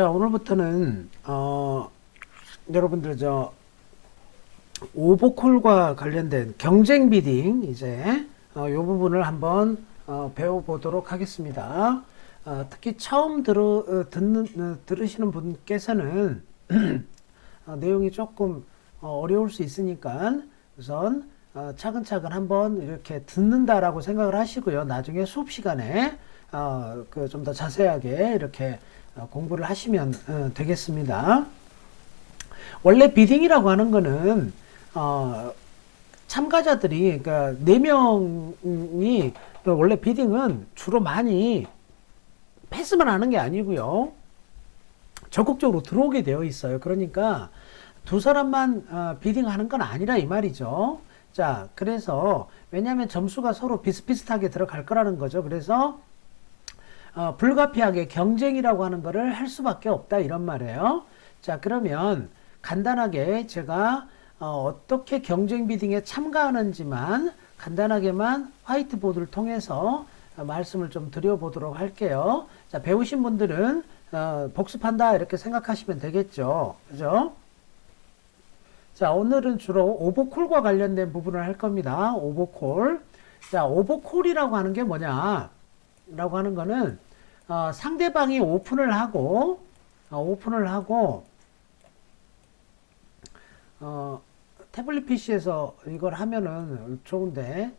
자, 오늘부터는 여러분들 오버콜과 관련된 경쟁 비딩 이제 이 부분을 한번 배워보도록 하겠습니다. 특히 처음 들으시는 분께서는 내용이 조금 어려울 수 있으니까 우선 차근차근 한번 이렇게 듣는다라고 생각을 하시고요. 나중에 수업 시간에 좀 더 자세하게 이렇게 공부를 하시면 되겠습니다. 원래 비딩이라고 하는 거는 참가자들이 그러니까 4명이 원래 비딩은 주로 많이 패스만 하는 게 아니고요. 적극적으로 들어오게 되어 있어요. 그러니까 두 사람만 비딩하는 건 아니라 이 말이죠. 자, 그래서 왜냐하면 점수가 서로 비슷비슷하게 들어갈 거라는 거죠. 그래서 불가피하게 경쟁이라고 하는 거를 할 수밖에 없다 이런 말이에요. 자, 그러면 간단하게 제가 어떻게 경쟁 비딩에 참가하는지만 간단하게만 화이트보드를 통해서 말씀을 좀 드려보도록 할게요. 자, 배우신 분들은 복습한다 이렇게 생각하시면 되겠죠. 그죠? 자, 오늘은 주로 오버콜과 관련된 부분을 할 겁니다. 오버콜. 자, 오버콜이라고 하는 게 뭐냐? 라고 하는 거는 상대방이 오픈을 하고 태블릿 PC에서 이걸 하면은 좋은데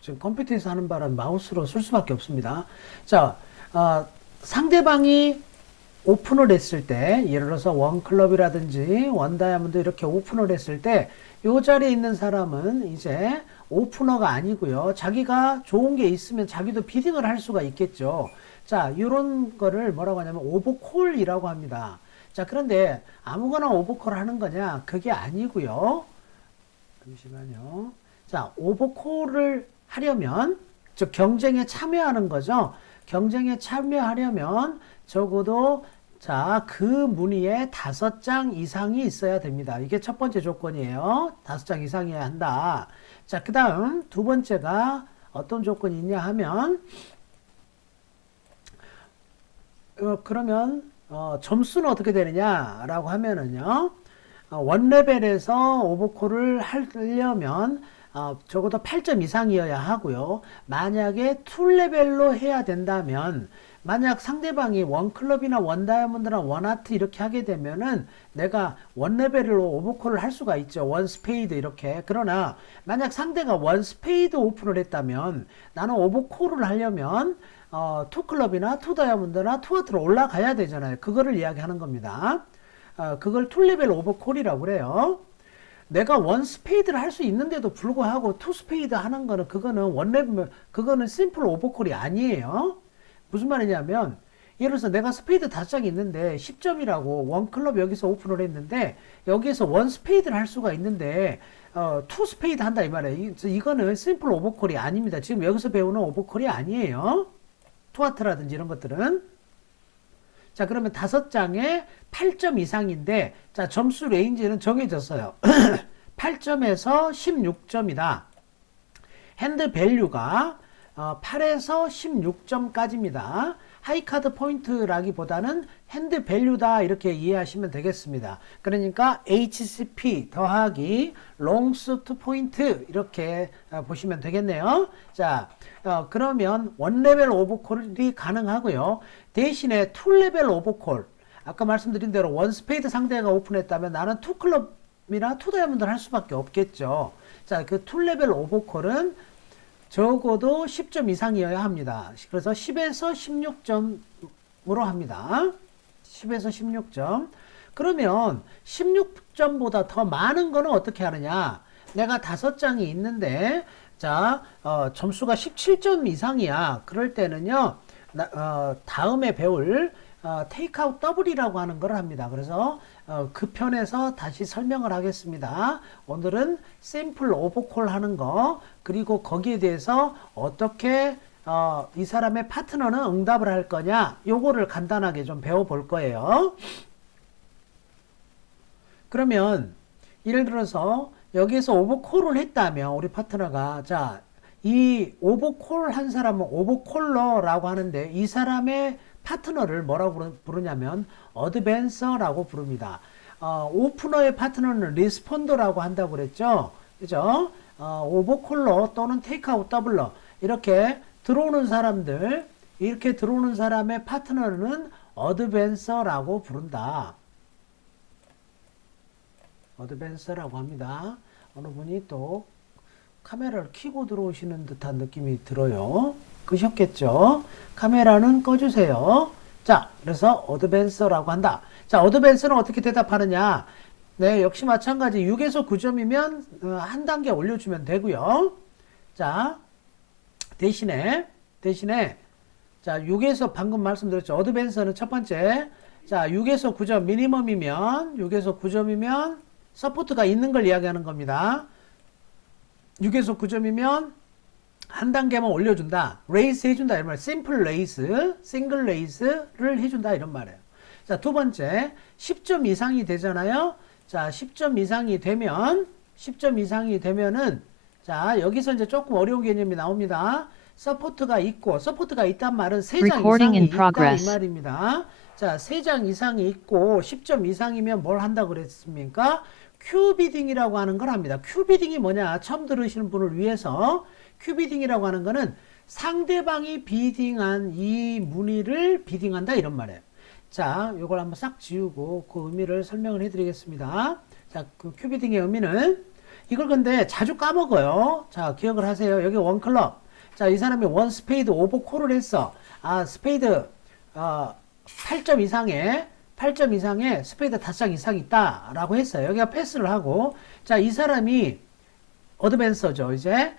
지금 컴퓨터에서 하는 바람 마우스로 쓸 수밖에 없습니다. 자, 상대방이 오픈을 했을 때 예를 들어서 원클럽이라든지 원다이아몬드 이렇게 오픈을 했을 때 이 자리에 있는 사람은 이제 오프너가 아니고요. 자기가 좋은 게 있으면 자기도 비딩을 할 수가 있겠죠. 자, 이런 거를 뭐라고 하냐면 오버콜이라고 합니다. 자, 그런데 아무거나 오버콜 하는 거냐? 그게 아니고요. 잠시만요. 자, 오버콜을 하려면 즉 경쟁에 참여하는 거죠. 경쟁에 참여하려면 적어도 자, 그 무늬에 5장 이상이 있어야 됩니다. 이게 첫 번째 조건이에요. 5장 이상이어야 한다. 자, 그 다음 두 번째가 어떤 조건이 있냐 하면 그러면 점수는 어떻게 되느냐라고 하면은요. 원레벨에서 오버콜을 하려면 적어도 8점 이상이어야 하고요. 만약에 2레벨로 해야 된다면 만약 상대방이 원클럽이나 원다이아몬드나 원하트 이렇게 하게 되면은 내가 원레벨로 오버콜을 할 수가 있죠. 원스페이드 이렇게. 그러나 만약 상대가 원스페이드 오픈을 했다면 나는 오버콜을 하려면 투클럽이나 투다이아몬드나 투하트로 올라가야 되잖아요. 그거를 이야기하는 겁니다. 그걸 2레벨 오버콜이라고 그래요. 내가 원 스페이드를 할 수 있는데도 불구하고 투 스페이드 하는 거는 그거는 원레벨 그거는 심플 오버콜이 아니에요. 무슨 말이냐면 예를 들어서 내가 스페이드 5장이 있는데 10점이라고 원클럽 여기서 오픈을 했는데 여기에서 원 스페이드를 할 수가 있는데 투 스페이드 한다 이 말이에요. 이거는 심플 오버콜이 아닙니다. 지금 여기서 배우는 오버콜이 아니에요. 투하트라든지 이런 것들은. 자, 그러면 5장에 8점 이상인데, 자, 점수 레인지는 정해졌어요. 8점에서 16점이다. 핸드 밸류가 8에서 16점까지입니다. 하이카드 포인트라기보다는 핸드 밸류다 이렇게 이해하시면 되겠습니다. 그러니까 HCP 더하기 롱스트 포인트 이렇게 보시면 되겠네요. 자, 그러면 원레벨 오버콜이 가능하고요. 대신에 2레벨 오버콜 아까 말씀드린 대로 원스페이드 상대가 오픈했다면 나는 투클럽이나 투다이아몬드를 할 수밖에 없겠죠. 자, 그 2레벨 오버콜은 적어도 10점 이상이어야 합니다. 그래서 10에서 16점으로 합니다. 10에서 16점. 그러면 16점보다 더 많은 거는 어떻게 하느냐? 내가 5장이 있는데 자, 점수가 17점 이상이야. 그럴 때는요. 다음에 배울 테이크아웃 더블이라고 하는 걸 합니다. 그래서 그 편에서 다시 설명을 하겠습니다. 오늘은 샘플 오버콜 하는 거 그리고 거기에 대해서 어떻게 이 사람의 파트너는 응답을 할 거냐 요거를 간단하게 좀 배워볼 거예요. 그러면 예를 들어서 여기에서 오버콜을 했다면 우리 파트너가 자 이 오버콜 한 사람은 오버콜러라고 하는데 이 사람의 파트너를 뭐라고 부르냐면 어드밴서라고 부릅니다. 오프너의 파트너는 리스폰더라고 한다고 그랬죠. 그죠? 오버콜러 또는 테이크아웃 더블러 이렇게 들어오는 사람들 이렇게 들어오는 사람의 파트너는 어드밴서라고 부른다. 어드밴서라고 합니다. 어느 분이 또 카메라를 켜고 들어오시는 듯한 느낌이 들어요. 끄셨겠죠? 카메라는 꺼주세요. 자, 그래서 어드밴서라고 한다. 자, 어드밴서는 어떻게 대답하느냐? 네, 역시 마찬가지 6에서 9점이면 한 단계 올려주면 되고요. 자, 대신에 자, 6에서 방금 말씀드렸죠. 어드밴서는 첫 번째 자, 6에서 9점 미니멈이면 6에서 9점이면 서포트가 있는 걸 이야기하는 겁니다. 6에서 9점이면 한 단계만 올려준다. 레이스 해준다. 이런 말. 심플 레이스, 싱글 레이스를 해준다. 이런 말이에요. 자, 두 번째, 10점 이상이 되잖아요. 자, 10점 이상이 되면은, 자, 여기서 이제 조금 어려운 개념이 나옵니다. 서포트가 있단 말은 3장 이상이 있다. 이 말입니다. 자, 3장 이상이 있고, 10점 이상이면 뭘 한다고 그랬습니까? 큐비딩이라고 하는 걸 합니다. 큐비딩이 뭐냐? 처음 들으시는 분을 위해서 큐비딩이라고 하는 거는 상대방이 비딩한 이 무늬를 비딩한다 이런 말이에요. 자, 이걸 한번 싹 지우고 그 의미를 설명을 해드리겠습니다. 자, 그 큐비딩의 의미는 이걸 근데 자주 까먹어요. 자, 기억을 하세요. 여기 원 클럽. 자, 이 사람이 원 스페이드 오버콜을 했어. 스페이드 8점 이상의 스페이드 5장 이상 있다 라고 했어요. 여기가 패스를 하고 자, 이 사람이 어드밴서죠. 이제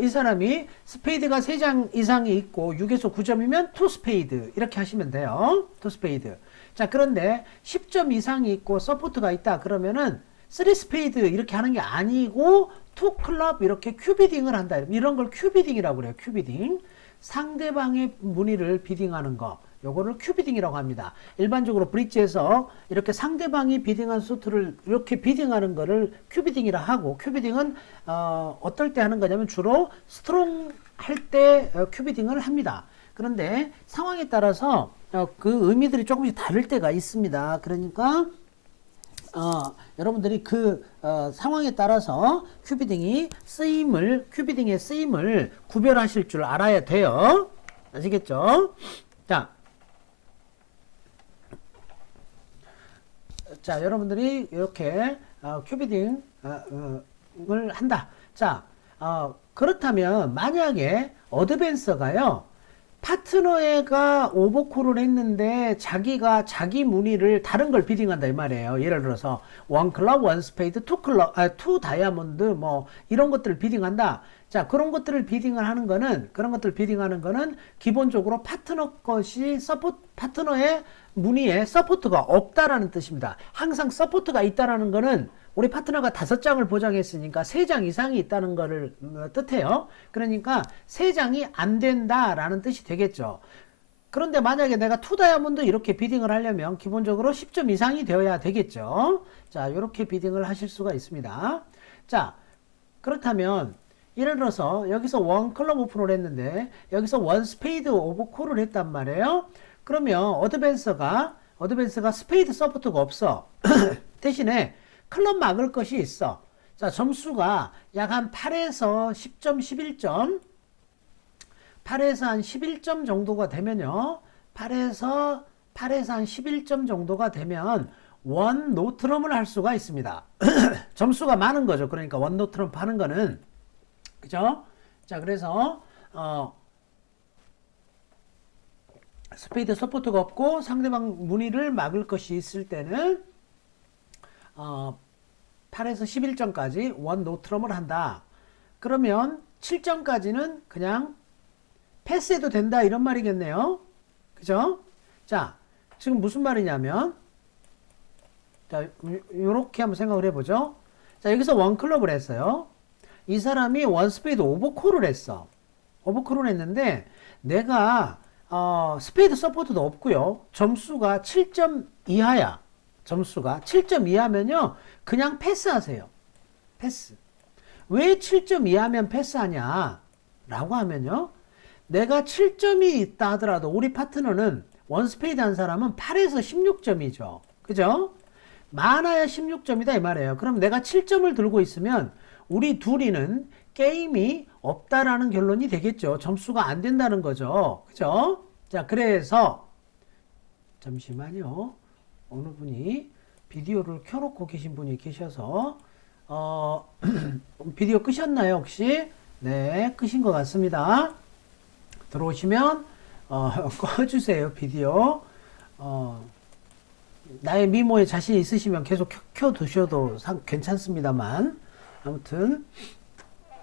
이 사람이 스페이드가 3장 이상이 있고 6에서 9점이면 투 스페이드 이렇게 하시면 돼요. 투 스페이드. 자, 그런데 10점 이상이 있고 서포트가 있다 그러면은 3 스페이드 이렇게 하는 게 아니고 투 클럽 이렇게 큐비딩을 한다. 이런 걸 큐비딩이라고 그래요. 큐비딩. 상대방의 무늬를 비딩하는 거. 요거를 큐비딩이라고 합니다. 일반적으로 브릿지에서 이렇게 상대방이 비딩한 수트를 이렇게 비딩하는 거를 큐비딩이라 하고 큐비딩은 어떨 때 하는 거냐면 주로 스트롱 할 때 큐비딩을 합니다. 그런데 상황에 따라서 그 의미들이 조금씩 다를 때가 있습니다. 그러니까 여러분들이 그 상황에 따라서 큐비딩의 쓰임을 구별하실 줄 알아야 돼요. 아시겠죠? 자, 여러분들이 이렇게 큐비딩을 한다. 자, 그렇다면 만약에 어드밴서가요. 파트너가 오버콜을 했는데 자기가 자기 무늬를 다른 걸 비딩한다 이 말이에요. 예를 들어서 원 클럽, 원 스페이드, 투 다이아몬드 뭐 이런 것들을 비딩한다. 자, 그런 것들을 비딩을 하는 거는 기본적으로 파트너의 무늬에 서포트가 없다라는 뜻입니다. 항상 서포트가 있다라는 거는 우리 파트너가 5장을 보장했으니까 3장 이상이 있다는 거를 뜻해요. 그러니까 3장이 안 된다라는 뜻이 되겠죠. 그런데 만약에 내가 투 다이아몬드 이렇게 비딩을 하려면 기본적으로 10점 이상이 되어야 되겠죠. 자, 이렇게 비딩을 하실 수가 있습니다. 자, 그렇다면 예를 들어서 여기서 원 클럽 오픈을 했는데 여기서 원 스페이드 오버콜을 했단 말이에요. 그러면 어드밴서가 스페이드 서포트가 없어. 대신에 클럽 막을 것이 있어. 자, 점수가 약 한 8에서 10점, 11점. 8에서 한 11점 정도가 되면요. 8에서 한 11점 정도가 되면 원 노트럼을 할 수가 있습니다. 점수가 많은 거죠. 그러니까 원 노트럼 하는 거는. 그죠? 자, 그래서 스페이드 서포트가 없고 상대방 무늬를 막을 것이 있을 때는 8에서 11점까지 원 노트럼을 한다. 그러면 7점까지는 그냥 패스해도 된다 이런 말이겠네요. 그죠? 자, 지금 무슨 말이냐면 자, 요렇게 한번 생각을 해보죠. 자, 여기서 원 클럽을 했어요. 이 사람이 원 스페이드 오버콜을 했어. 오버콜을 했는데 내가 스페이드 서포트도 없고요. 점수가 7점 이하야. 점수가 7점 이하면요. 그냥 패스하세요. 패스. 왜 7점 이하면 패스하냐? 라고 하면요. 내가 7점이 있다 하더라도 우리 파트너는 원스페이드 한 사람은 8에서 16점이죠. 그죠? 많아야 16점이다 이 말이에요. 그럼 내가 7점을 들고 있으면 우리 둘이는 게임이 없다라는 결론이 되겠죠. 점수가 안 된다는 거죠. 그죠? 자, 그래서 잠시만요. 어느 분이 비디오를 켜놓고 계신 분이 계셔서 비디오 끄셨나요 혹시? 네, 끄신 것 같습니다. 들어오시면 꺼주세요 비디오. 나의 미모에 자신 있으시면 계속 켜두셔도 괜찮습니다만 아무튼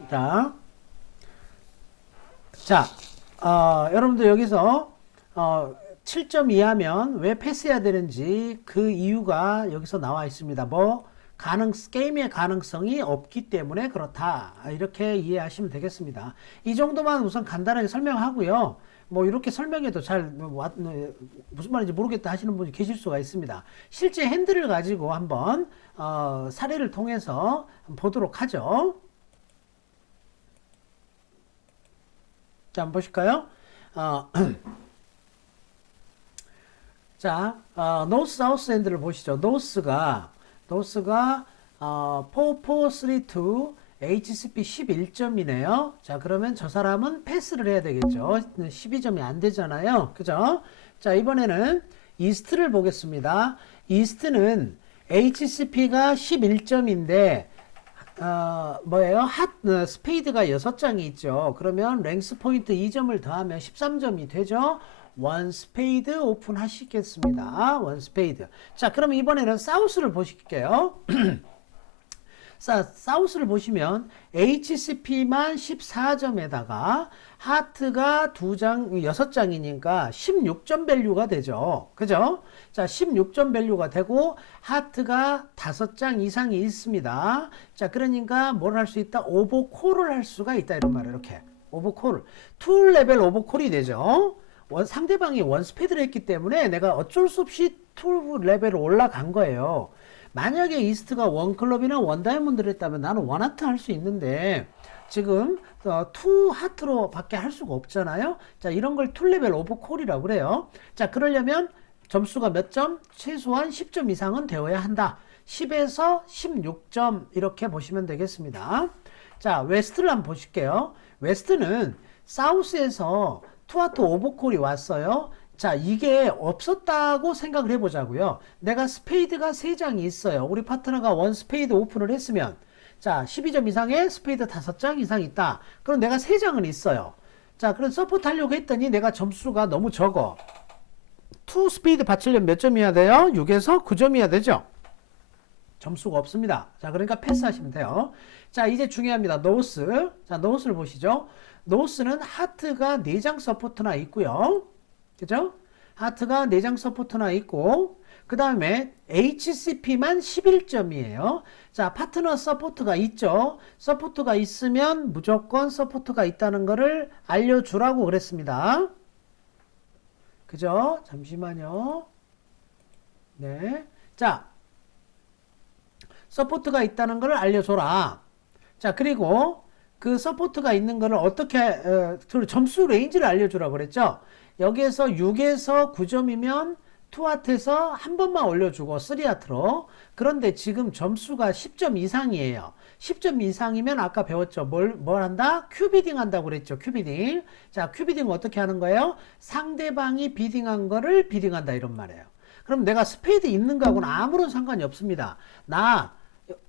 자, 여러분들 여기서 7점 이하면 왜 패스해야 되는지 그 이유가 여기서 나와 있습니다. 게임의 가능성이 없기 때문에 그렇다. 이렇게 이해하시면 되겠습니다. 이 정도만 우선 간단하게 설명하고요. 이렇게 설명해도 무슨 말인지 모르겠다 하시는 분이 계실 수가 있습니다. 실제 핸들을 가지고 한번 사례를 통해서 보도록 하죠. 자, 한번 보실까요? 자, 노스 사우스 핸들을 보시죠. 노스가 4432 HCP 11점이네요. 자, 그러면 저 사람은 패스를 해야 되겠죠. 12점이 안 되잖아요. 그죠? 자, 이번에는 이스트를 보겠습니다. 이스트는 HCP가 11점인데 스페이드가 6장이 있죠. 그러면 랭스 포인트 2점을 더하면 13점이 되죠. 원 스페이드 오픈 하시겠습니다. 원 스페이드. 자, 그럼 이번에는 사우스를 보실게요. 사우스를 보시면 HCP만 14점에다가 하트가 6장이니까 16점 밸류가 되죠. 그죠? 자, 16점 밸류가 되고 하트가 5장 이상이 있습니다. 자, 그러니까 뭘 할 수 있다? 오버콜을 할 수가 있다 이런 말이에요. 이렇게 오버콜. 2 레벨 오버콜이 되죠. 상대방이 원스페이드를 했기 때문에 내가 어쩔 수 없이 2 레벨을 올라간 거예요. 만약에 이스트가 원클럽이나 원다이몬드를 했다면 나는 원하트 할 수 있는데 지금 2 하트로 밖에 할 수가 없잖아요. 자, 이런 걸 2레벨 오버콜이라고 그래요. 자, 그러려면 점수가 몇 점? 최소한 10점 이상은 되어야 한다. 10에서 16점 이렇게 보시면 되겠습니다. 자, 웨스트를 한번 보실게요. 웨스트는 사우스에서 투하트 오버콜이 왔어요. 자, 이게 없었다고 생각을 해보자고요. 내가 스페이드가 3장이 있어요. 우리 파트너가 원 스페이드 오픈을 했으면 자, 12점 이상의 스페이드 5장 이상 있다. 그럼 내가 3장은 있어요. 자, 그럼 서포트 하려고 했더니 내가 점수가 너무 적어. 2 스페이드 받치려면 몇 점이어야 돼요? 6에서 9점이어야 되죠. 점수가 없습니다. 자, 그러니까 패스하시면 돼요. 자, 이제 중요합니다. 노스. 자, 노스를 보시죠. 노스는 하트가 4장 서포트나 있고요. 그죠? 하트가 4장 서포트나 있고 그 다음에 HCP만 11점이에요. 자, 파트너 서포트가 있죠. 서포트가 있으면 무조건 서포트가 있다는 것을 알려주라고 그랬습니다. 그죠? 잠시만요. 네. 자, 서포트가 있다는 것을 알려줘라. 자, 그리고 그 서포트가 있는 것을 어떻게 점수 레인지를 알려주라고 그랬죠. 여기에서 6에서 9점이면 2하트에서 한 번만 올려주고 3하트로. 그런데 지금 점수가 10점 이상이에요. 10점 이상이면 아까 배웠죠. 뭘 한다? 큐비딩 한다고 그랬죠. 큐비딩. 자, 큐비딩 어떻게 하는 거예요? 상대방이 비딩한 거를 비딩한다 이런 말이에요. 그럼 내가 스페이드 있는 거하고는 아무런 상관이 없습니다.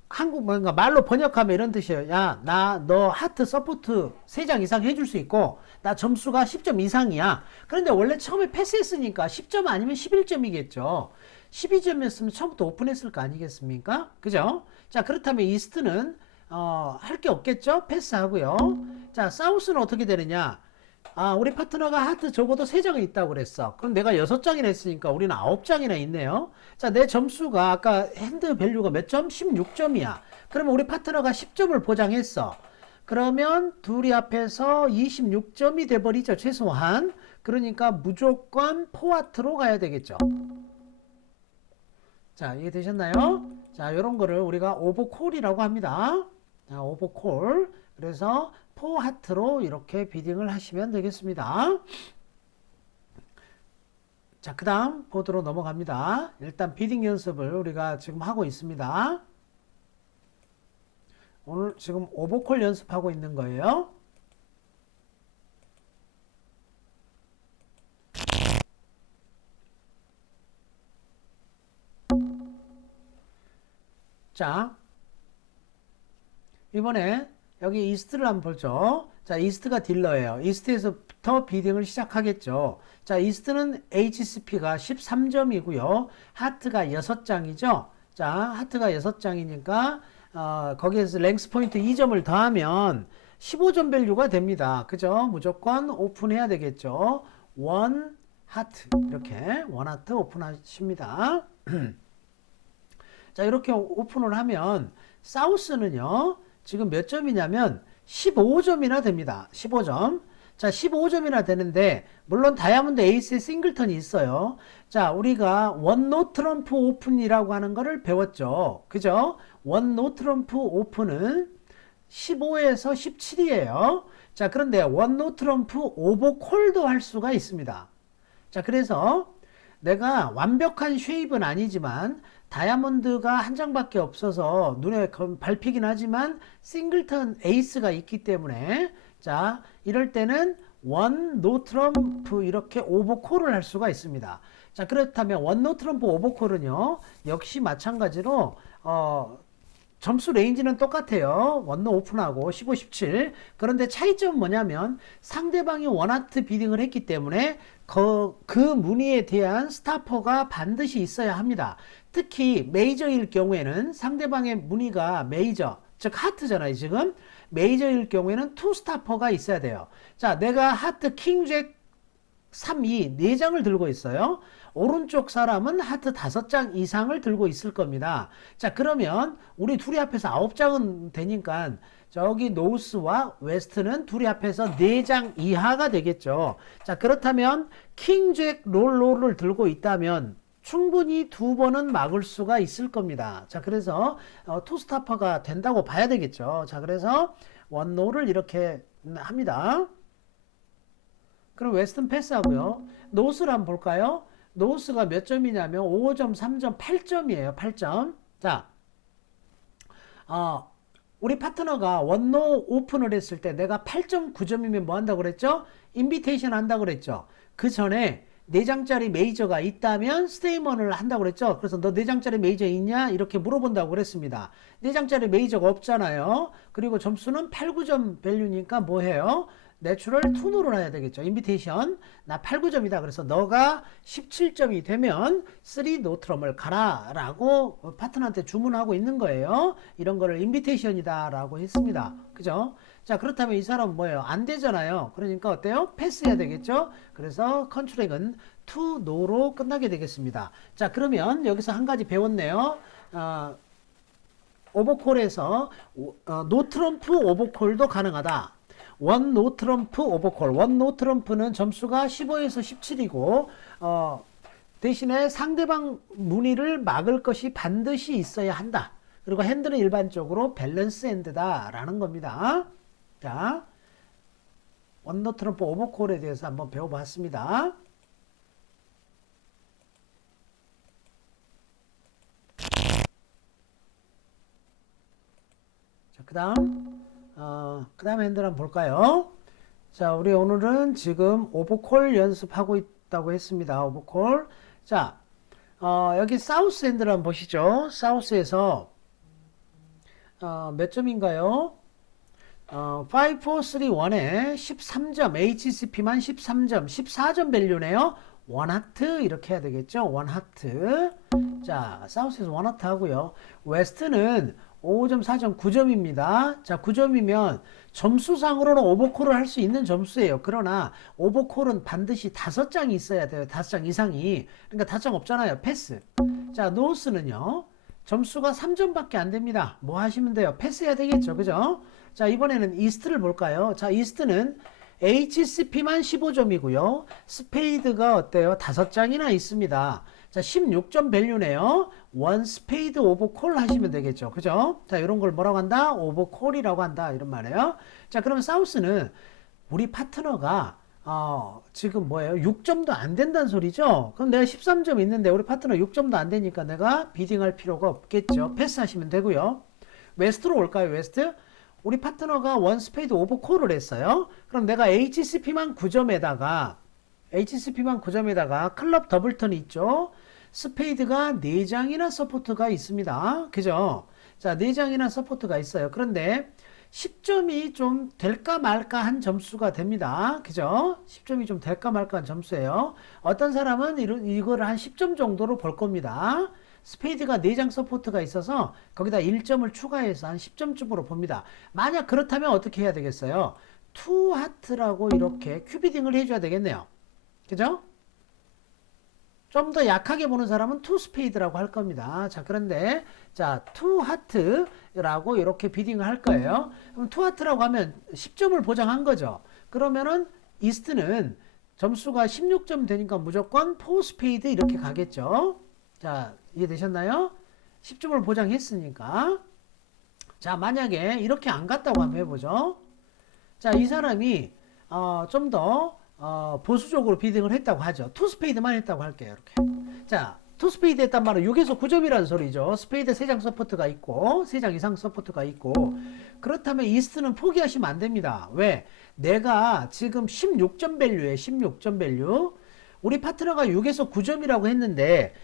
한국 뭔가 말로 번역하면 이런 뜻이에요. 야, 너 하트 서포트 3장 이상 해줄 수 있고 나 점수가 10점 이상이야. 그런데 원래 처음에 패스했으니까 10점 아니면 11점이겠죠. 12점이었으면 처음부터 오픈했을 거 아니겠습니까? 그죠? 자, 그렇다면 이스트는 할 게 없겠죠? 패스하고요. 자, 사우스는 어떻게 되느냐? 우리 파트너가 하트 적어도 3장이 있다고 그랬어. 그럼 내가 6장이나 했으니까 우리는 9장이나 있네요. 자, 내 점수가 아까 핸드 밸류가 몇 점? 16점이야. 그러면 우리 파트너가 10점을 보장했어. 그러면 둘이 합해서 26점이 돼버리죠. 최소한. 그러니까 무조건 포와트로 가야 되겠죠. 자, 이해되셨나요? 자, 이런 거를 우리가 오버콜이라고 합니다. 자, 오버콜. 그래서 포 하트로 이렇게 비딩을 하시면 되겠습니다. 자, 그 다음 보드로 넘어갑니다. 일단 비딩 연습을 우리가 지금 하고 있습니다. 오늘 지금 오버콜 연습하고 있는 거예요. 자, 이번에 여기 이스트를 한번 보죠. 자, 이스트가 딜러예요. 이스트에서부터 비딩을 시작하겠죠. 자, 이스트는 HCP가 13점이고요. 하트가 6장이죠. 자, 하트가 6장이니까 거기에서 랭스 포인트 2점을 더하면 15점 밸류가 됩니다. 그죠? 무조건 오픈해야 되겠죠. 원 하트 이렇게 원 하트 오픈하십니다. 자, 이렇게 오픈을 하면 사우스는요. 지금 몇 점이냐면 15점이나 됩니다. 15점. 자, 15점이나 되는데 물론 다이아몬드 에이스에 싱글턴이 있어요. 자, 우리가 원 노 트럼프 오픈이라고 하는 거를 배웠죠. 그죠? 원 노 트럼프 오픈은 15에서 17이에요. 자, 그런데 원 노 트럼프 오버콜도 할 수가 있습니다. 자, 그래서 내가 완벽한 쉐입은 아니지만 다이아몬드가 한 장밖에 없어서 눈에 밟히긴 하지만 싱글턴 에이스가 있기 때문에 자, 이럴 때는 원 노 트럼프 이렇게 오버콜을 할 수가 있습니다. 자, 그렇다면 원 노 트럼프 오버콜은요 역시 마찬가지로 점수 레인지는 똑같아요. 원노 오픈하고 15, 17. 그런데 차이점은 뭐냐면 상대방이 원하트 비딩을 했기 때문에 그 무늬에 대한 스타퍼가 반드시 있어야 합니다. 특히 메이저일 경우에는 상대방의 무늬가 메이저, 즉 하트잖아요. 지금 메이저일 경우에는 투 스타퍼가 있어야 돼요. 자, 내가 하트 킹잭 3, 2, 4장을 들고 있어요. 오른쪽 사람은 하트 5장 이상을 들고 있을 겁니다. 자, 그러면 우리 둘이 합해서 9장은 되니까 저기 노스와 웨스트는 둘이 합해서 4장 이하가 되겠죠. 자, 그렇다면 킹잭 롤롤을 들고 있다면 충분히 2번은 막을 수가 있을 겁니다. 자, 그래서 투스타퍼가 된다고 봐야 되겠죠. 자, 그래서 원노를 이렇게 합니다. 그럼 웨스턴 패스하고요. 노스를 한번 볼까요? 노스가 몇 점이냐면 5점, 3점, 8점이에요. 8점. 자, 우리 파트너가 원노 오픈을 했을 때 내가 8.9점이면 뭐 한다고 그랬죠? 인비테이션 한다고 그랬죠. 그 전에 4장짜리 메이저가 있다면 스테이먼을 한다고 그랬죠. 그래서 너 4장짜리 메이저 있냐? 이렇게 물어본다고 그랬습니다. 4장짜리 메이저가 없잖아요. 그리고 점수는 8, 9점 밸류니까 뭐 해요? 내추럴 투노를 해야 되겠죠. 인비테이션 나 8, 9점이다. 그래서 너가 17점이 되면 3 노트럼을 가라 라고 파트너한테 주문하고 있는 거예요. 이런 거를 인비테이션이다 라고 했습니다. 그죠? 자, 그렇다면 이 사람은 뭐예요? 안 되잖아요. 그러니까 어때요? 패스해야 되겠죠? 그래서 컨트랙은 투 노로 끝나게 되겠습니다. 자, 그러면 여기서 한 가지 배웠네요. 오버콜에서 노트럼프 오버콜도 가능하다. 원 노트럼프 오버콜. 원 노트럼프는 점수가 15에서 17이고 대신에 상대방 무늬를 막을 것이 반드시 있어야 한다. 그리고 핸드는 일반적으로 밸런스 핸드다 라는 겁니다. 자, 원 노트럼프 오버콜에 대해서 한번 배워봤습니다. 자, 그 다음 핸들 한번 볼까요? 자, 우리 오늘은 지금 오버콜 연습하고 있다고 했습니다. 오버콜. 자, 여기 사우스 핸들 한번 보시죠. 사우스에서, 몇 점인가요? 5, 4, 3, 1에 13점, HCP만 13점, 14점 밸류네요. 원하트 이렇게 해야 되겠죠. 원하트. 자, 사우스에서 원하트 하고요. 웨스트는 5점, 4점, 9점입니다. 자, 9점이면 점수상으로는 오버콜을 할 수 있는 점수예요. 그러나 오버콜은 반드시 5장이 있어야 돼요. 5장 이상이. 그러니까 5장 없잖아요. 패스. 자, 노스는요. 점수가 3점밖에 안 됩니다. 뭐 하시면 돼요? 패스해야 되겠죠. 그죠? 자, 이번에는 이스트를 볼까요? 자, 이스트는 HCP만 15점이고요. 스페이드가 어때요? 5장이나 있습니다. 자, 16점 밸류네요. 원 스페이드 오버 콜 하시면 되겠죠. 그죠? 자, 이런 걸 뭐라고 한다? 오버 콜이라고 한다. 이런 말이에요. 자, 그러면 사우스는 우리 파트너가 지금 뭐예요? 6점도 안 된다는 소리죠? 그럼 내가 13점 있는데 우리 파트너 6점도 안 되니까 내가 비딩할 필요가 없겠죠. 패스하시면 되고요. 웨스트로 올까요? 웨스트? 우리 파트너가 원 스페이드 오버 콜을 했어요. 그럼 내가 HCP만 9점에다가 클럽 더블턴이 있죠. 스페이드가 4장이나 서포트가 있습니다. 그죠? 자, 4장이나 서포트가 있어요. 그런데 10점이 좀 될까 말까 한 점수가 됩니다. 그죠? 10점이 좀 될까 말까 한 점수예요. 어떤 사람은 이거를 한 10점 정도로 볼 겁니다. 스페이드가 4장 서포트가 있어서 거기다 1점을 추가해서 한 10점쯤으로 봅니다. 만약 그렇다면 어떻게 해야 되겠어요? 투 하트라고 이렇게 큐비딩을 해줘야 되겠네요. 그죠? 좀 더 약하게 보는 사람은 투 스페이드라고 할 겁니다. 자, 그런데 자, 투 하트라고 이렇게 비딩을 할 거예요. 그럼 투 하트라고 하면 10점을 보장한 거죠. 그러면은 이스트는 점수가 16점 되니까 무조건 포 스페이드 이렇게 가겠죠. 자, 이해되셨나요? 10점을 보장했으니까. 자, 만약에 이렇게 안 갔다고 한번 해보죠. 자, 이 사람이 좀 더 보수적으로 비딩을 했다고 하죠. 투 스페이드만 했다고 할게요. 이렇게. 자, 투 스페이드 했단 말은 6에서 9점이라는 소리죠. 스페이드 3장 서포트가 있고 3장 이상 서포트가 있고. 그렇다면 이스트는 포기하시면 안 됩니다. 왜? 내가 지금 16점 밸류에 16점 밸류. 우리 파트너가 6에서 9점이라고 했는데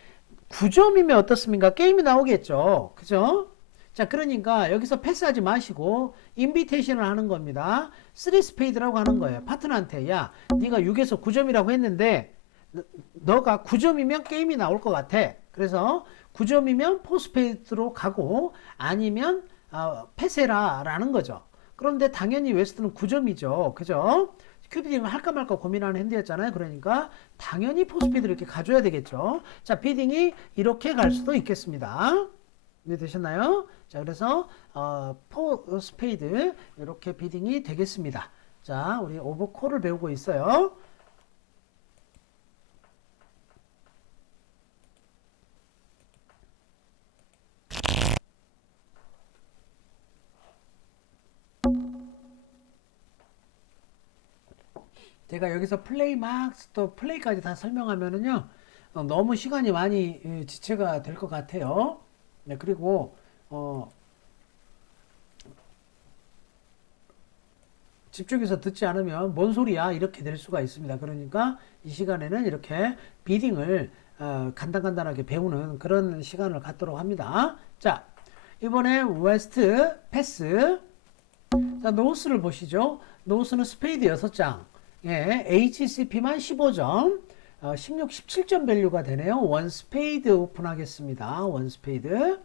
9점이면 어떻습니까? 게임이 나오겠죠. 그죠? 자, 그러니까 여기서 패스하지 마시고 인비테이션을 하는 겁니다. 3 스페이드라고 하는 거예요. 파트너한테 야, 네가 6에서 9점이라고 했는데 너가 9점이면 게임이 나올 것 같아. 그래서 9점이면 4 스페이드로 가고 아니면 패스해라 라는 거죠. 그런데 당연히 웨스트는 9점이죠. 그죠? 큐비딩을 할까 말까 고민하는 핸드였잖아요. 그러니까 당연히 4 스페이드를 이렇게 가져야 되겠죠. 자, 비딩이 이렇게 갈 수도 있겠습니다. 이해되셨나요? 자, 그래서 포 스페이드 이렇게 비딩이 되겠습니다. 자, 우리 오버콜을 배우고 있어요. 제가 여기서 플레이 또 플레이까지 다 설명하면은요, 너무 시간이 많이 지체가 될 것 같아요. 네, 그리고 집중해서 듣지 않으면 뭔 소리야 이렇게 될 수가 있습니다. 그러니까 이 시간에는 이렇게 비딩을 간단간단하게 배우는 그런 시간을 갖도록 합니다. 자, 이번에 웨스트 패스. 자, 노스를 보시죠. 노스는 스페이드 6장. 예, HCP만 15점. 16, 17점 밸류가 되네요. 원 스페이드 오픈하겠습니다. 원 스페이드.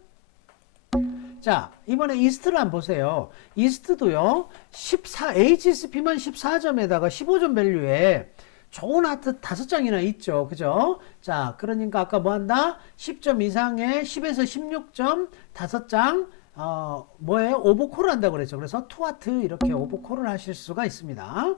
자, 이번에 이스트를 한번 보세요. 이스트도요, HCP만 14점에다가 15점 밸류에 좋은 하트 5장이나 있죠. 그죠? 자, 그러니까 아까 뭐 한다? 10점 이상의 10에서 16점 5장, 뭐예요? 오버콜을 한다고 그랬죠. 그래서 투 하트 이렇게 오버콜을 하실 수가 있습니다.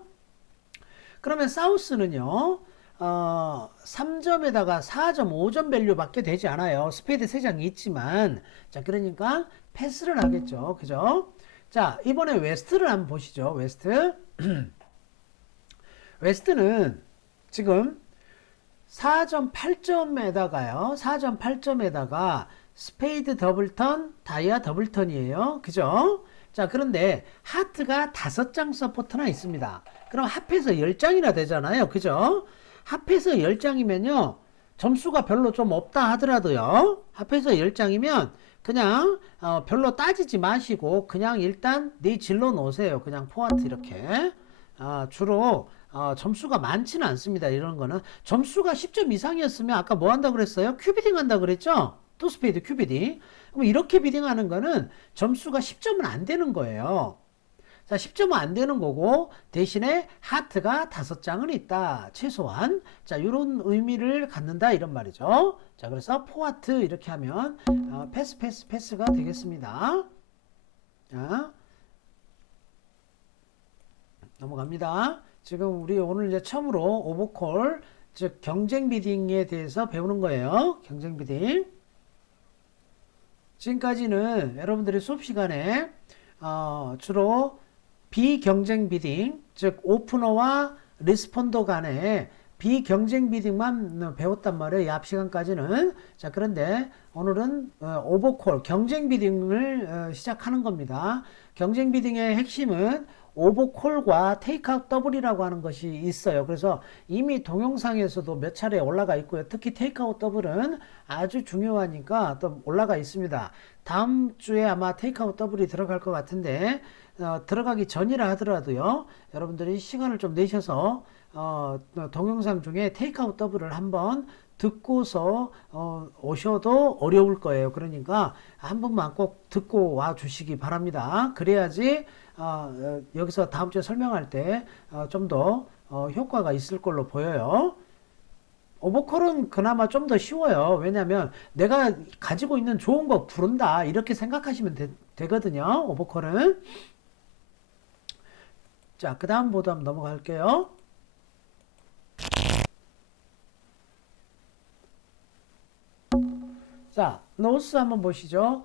그러면 사우스는요, 3점에다가 4점, 5점 밸류 밖에 되지 않아요. 스페이드 3장이 있지만. 자, 그러니까 패스를 하겠죠. 그죠? 자, 이번에 웨스트를 한번 보시죠. 웨스트. 웨스트는 지금 4점, 8점에다가요. 4점, 8점에다가 스페이드 더블턴, 다이아 더블턴이에요. 그죠? 자, 그런데 하트가 5장 서포트나 있습니다. 그럼 합해서 10장이나 되잖아요. 그죠? 합해서 10장이면요. 점수가 별로 좀 없다 하더라도요. 합해서 10장이면 그냥 별로 따지지 마시고 그냥 일단 네 질러 놓으세요. 그냥 포화트 이렇게. 주로 점수가 많지는 않습니다. 이런 거는. 점수가 10점 이상이었으면 아까 뭐 한다고 그랬어요? 큐비딩 한다고 그랬죠? 투스페이드 큐비딩. 그럼 이렇게 비딩하는 거는 점수가 10점은 안 되는 거예요. 자, 10점은 안 되는 거고 대신에 하트가 5장은 있다. 최소한. 자, 이런 의미를 갖는다 이런 말이죠. 자, 그래서 포하트 이렇게 하면 패스가 되겠습니다. 자, 넘어갑니다. 지금 우리 오늘 이제 처음으로 오버콜 즉 경쟁 비딩에 대해서 배우는 거예요. 경쟁 비딩. 지금까지는 여러분들이 수업 시간에 주로 비경쟁 비딩, 즉 오프너와 리스폰더 간의 비경쟁 비딩만 배웠단 말이에요. 이 앞 시간까지는. 자, 그런데 오늘은 오버콜, 경쟁 비딩을 시작하는 겁니다. 경쟁 비딩의 핵심은 오버콜과 테이크아웃 더블이라고 하는 것이 있어요. 그래서 이미 동영상에서도 몇 차례 올라가 있고요. 특히 테이크아웃 더블은 아주 중요하니까 또 올라가 있습니다. 다음 주에 아마 테이크아웃 더블이 들어갈 것 같은데 들어가기 전이라 하더라도요. 여러분들이 시간을 좀 내셔서 동영상 중에 테이크아웃 더블을 한번 듣고서 오셔도 어려울 거예요. 그러니까 한 번만 꼭 듣고 와 주시기 바랍니다. 그래야지 여기서 다음 주에 설명할 때 좀 더 효과가 있을 걸로 보여요. 오버콜은 그나마 좀 더 쉬워요. 왜냐하면 내가 가지고 있는 좋은 거 부른다 이렇게 생각하시면 되거든요. 오버콜은. 자, 그 다음 보도 한번 넘어갈게요. 자, 노스 한번 보시죠.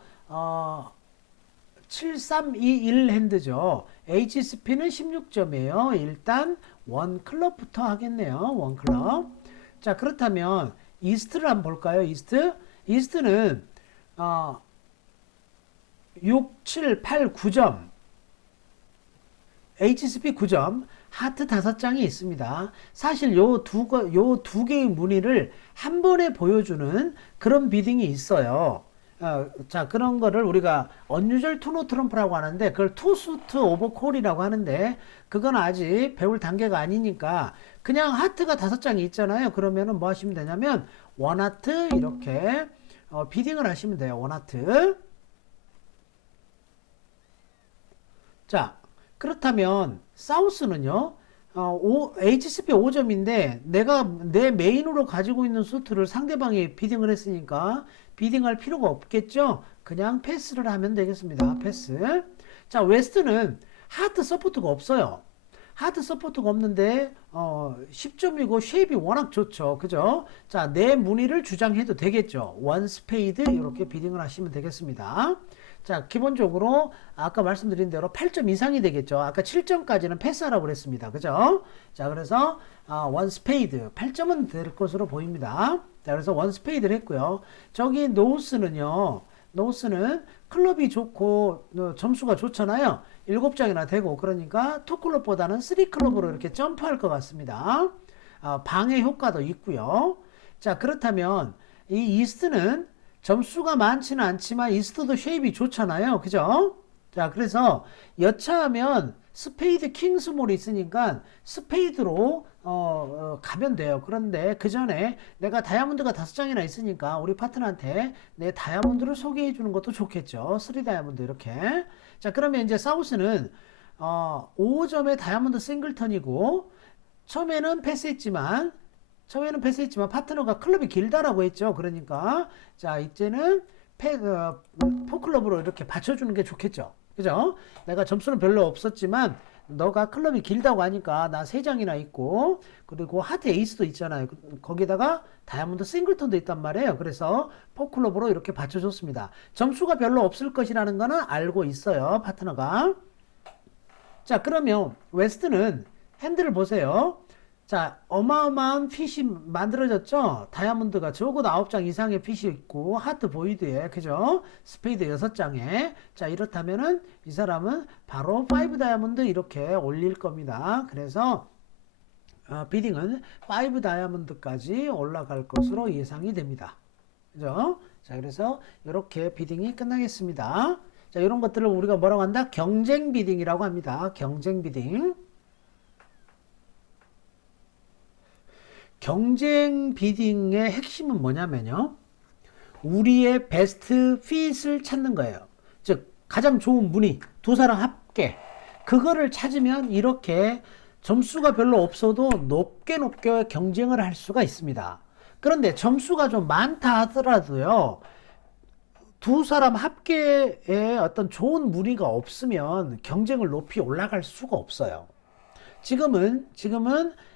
7321 핸드죠. HSP는 16점이에요. 일단 원 클럽부터 하겠네요. 원 클럽. 자, 그렇다면 이스트를 한번 볼까요? 이스트는 6, 7, 8, 9점. HSP 9점. 하트 5장이 있습니다. 사실 요 두 개의 무늬를 한 번에 보여주는 그런 비딩이 있어요. 자, 그런 거를 우리가 언유절 투노 트럼프라고 하는데 그걸 투수트 오버콜이라고 하는데 그건 아직 배울 단계가 아니니까 그냥 하트가 5장이 있잖아요. 그러면은 뭐 하시면 되냐면 원하트 이렇게 비딩을 하시면 돼요. 원하트. 자, 그렇다면 사우스는요. HCP 5점인데 내가 내 메인으로 가지고 있는 수트를 상대방이 비딩을 했으니까 비딩할 필요가 없겠죠. 그냥 패스를 하면 되겠습니다. 패스. 자, 웨스트는 하트 서포트가 없어요. 하트 서포트가 없는데 10점이고 쉐입이 워낙 좋죠. 그죠? 자, 내 무늬를 주장해도 되겠죠. 원 스페이드 이렇게 비딩을 하시면 되겠습니다. 자, 기본적으로 아까 말씀드린 대로 8점 이상이 되겠죠. 아까 7점까지는 패스하라고 그랬습니다. 그죠? 자, 그래서 원 스페이드 8점은 될 것으로 보입니다. 자, 그래서 원 스페이드를 했고요. 저기 노스는 클럽이 좋고 점수가 좋잖아요. 7장이나 되고 그러니까 2클럽보다는 3클럽으로 이렇게 점프할 것 같습니다. 방해 효과도 있고요. 자, 그렇다면 이 이스트는 점수가 많지는 않지만 이스트도 쉐입이 좋잖아요. 그죠? 자, 그래서 여차하면 스페이드 킹 스몰이 있으니까 스페이드로 가면 돼요. 그런데 그 전에 내가 다이아몬드가 5장이나 있으니까 우리 파트너한테 내 다이아몬드를 소개해 주는 것도 좋겠죠. 3 다이아몬드 이렇게. 자, 그러면 이제 사우스는 5점의 다이아몬드 싱글턴이고 처음에는 패스했지만 파트너가 클럽이 길다라고 했죠. 그러니까 자, 이제는 포클럽으로 이렇게 받쳐주는 게 좋겠죠. 그죠? 내가 점수는 별로 없었지만 너가 클럽이 길다고 하니까 나 3장이나 있고 그리고 하트 에이스도 있잖아요. 거기다가 다이아몬드 싱글턴도 있단 말이에요. 그래서 포클럽으로 이렇게 받쳐줬습니다. 점수가 별로 없을 것이라는 거는 알고 있어요. 파트너가. 자, 그러면 웨스트는 핸들을 보세요. 자, 어마어마한 핏이 만들어졌죠? 다이아몬드가 적어도 9장 이상의 핏이 있고, 하트 보이드에, 그죠? 스페이드 6장에. 자, 이렇다면은 이 사람은 바로 5 다이아몬드 이렇게 올릴 겁니다. 그래서, 비딩은 5 다이아몬드까지 올라갈 것으로 예상이 됩니다. 그죠? 자, 그래서 이렇게 비딩이 끝나겠습니다. 자, 이런 것들을 우리가 뭐라고 한다? 경쟁 비딩이라고 합니다. 경쟁 비딩. 경쟁 비딩의 핵심은 뭐냐면요. 우리의 베스트 핏을 찾는 거예요. 즉, 가장 좋은 무늬, 두 사람 합계. 그거를 찾으면 이렇게 점수가 별로 없어도 높게 경쟁을 할 수가 있습니다. 그런데 점수가 좀 많다 하더라도요. 두 사람 합계에 어떤 좋은 무늬가 없으면 경쟁을 높이 올라갈 수가 없어요. 지금은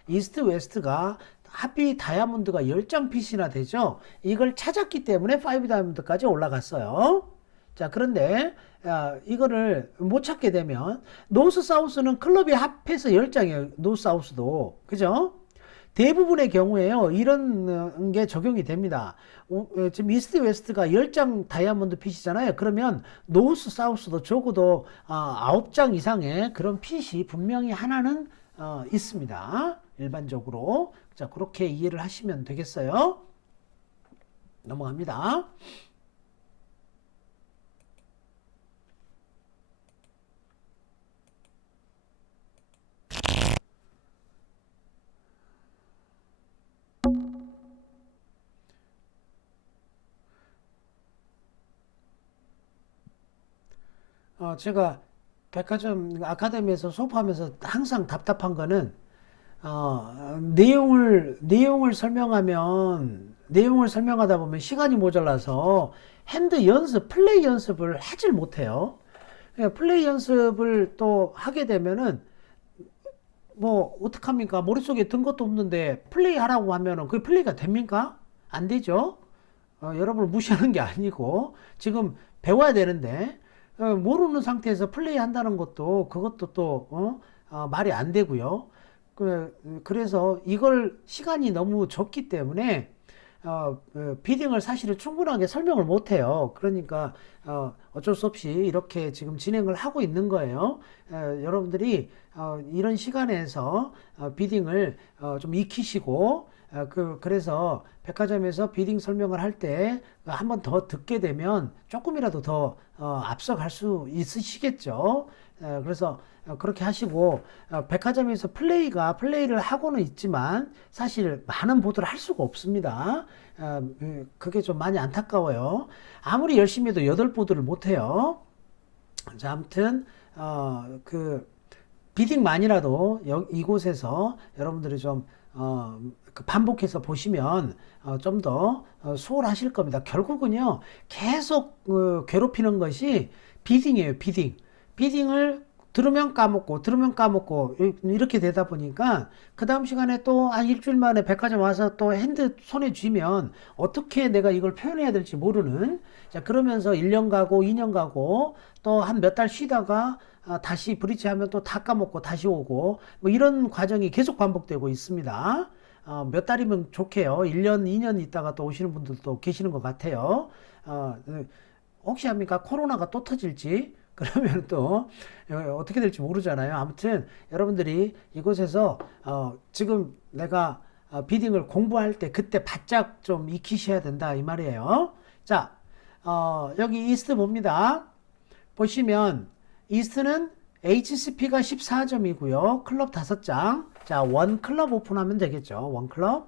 이스트 웨스트가 하비 다이아몬드가 10장 핏이나 되죠. 이걸 찾았기 때문에 5 다이아몬드까지 올라갔어요. 자, 그런데 이거를 못 찾게 되면 노스 사우스는 클럽이 합해서 10장이에요. 노스 사우스도. 그죠? 대부분의 경우에요. 이런 게 적용이 됩니다. 지금 이스트 웨스트가 10장 다이아몬드 핏이잖아요. 그러면 노스 사우스도 적어도 9장 이상의 그런 핏이 분명히 하나는 있습니다. 일반적으로. 자, 그렇게 이해를 하시면 되겠어요. 넘어갑니다. 제가 백화점 아카데미에서 수업하면서 항상 답답한 거는 내용을 설명하다 보면 시간이 모자라서 핸드 연습, 플레이 연습을 하질 못해요. 플레이 연습을 또 하게 되면은 뭐 어떡합니까? 머릿속에 든 것도 없는데 플레이 하라고 하면은 그게 플레이가 됩니까? 안 되죠? 여러분을 무시하는 게 아니고 지금 배워야 되는데 모르는 상태에서 플레이 한다는 것도 그것도 또 말이 안 되고요. 그래서 이걸 시간이 너무 적기 때문에 비딩을 사실은 충분하게 설명을 못 해요. 그러니까 어쩔 수 없이 이렇게 지금 진행을 하고 있는 거예요. 여러분들이 이런 시간에서 비딩을 좀 익히시고 그래서 백화점에서 비딩 설명을 할 때 한 번 더 듣게 되면 조금이라도 더 앞서갈 수 있으시겠죠. 그래서 그렇게 하시고 백화점에서 플레이를 하고는 있지만 사실 많은 보드를 할 수가 없습니다. 그게 좀 많이 안타까워요. 아무리 열심히 해도 8보드를 못 해요. 자, 아무튼 그 비딩만이라도 이곳에서 여러분들이 좀 그 반복해서 보시면 좀 더 수월하실 겁니다. 결국은요, 계속 괴롭히는 것이 비딩이에요. 비딩을 들으면 까먹고 이렇게 되다 보니까 그 다음 시간에 또 한 일주일 만에 백화점 와서 또 핸드 손에 쥐면 어떻게 내가 이걸 표현해야 될지 모르는, 자, 그러면서 1년 가고 2년 가고 또 한 몇 달 쉬다가 다시 브릿지 하면 또 다 까먹고 다시 오고 뭐 이런 과정이 계속 반복되고 있습니다. 몇 달이면 좋게요. 1년, 2년 있다가 또 오시는 분들도 계시는 것 같아요. 혹시 합니까? 코로나가 또 터질지? 그러면 또 어떻게 될지 모르잖아요. 아무튼 여러분들이 이곳에서 지금 내가 비딩을 공부할 때 그때 바짝 좀 익히셔야 된다 이 말이에요. 자, 여기 이스트 봅니다. 보시면 이스트는 HCP가 14점이고요. 클럽 5장. 자, 원 클럽 오픈하면 되겠죠. 원 클럽.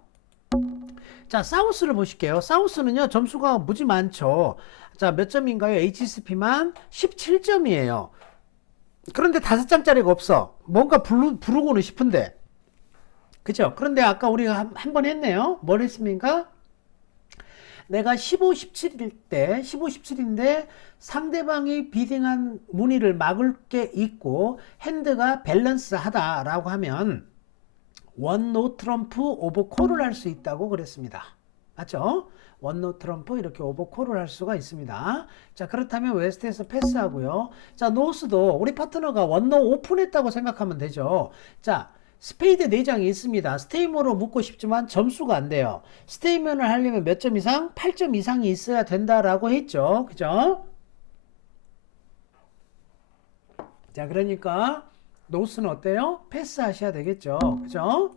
자, 사우스를 보실게요. 사우스는요, 점수가 무지 많죠. 자, 몇 점인가요? HCP만 17점이에요. 그런데 5장짜리가 없어. 뭔가 부르고는 싶은데. 그죠? 그런데 아까 우리가 한 번 했네요. 뭘 했습니까? 내가 15, 17인데 상대방이 비딩한 무늬를 막을 게 있고 핸드가 밸런스 하다라고 하면 원노 트럼프 오버콜을 할 수 있다고 그랬습니다. 맞죠? 원노 트럼프 이렇게 오버콜을 할 수가 있습니다. 자, 그렇다면 웨스트에서 패스하고요. 자, 노스도 우리 파트너가 원노 오픈했다고 생각하면 되죠. 자, 스페이드 4장이 있습니다. 스테이머로 묻고 싶지만 점수가 안 돼요. 스테이면을 하려면 몇 점 이상? 8점 이상이 있어야 된다라고 했죠. 그죠? 자, 그러니까 노스는 어때요? 패스 하셔야 되겠죠. 그죠?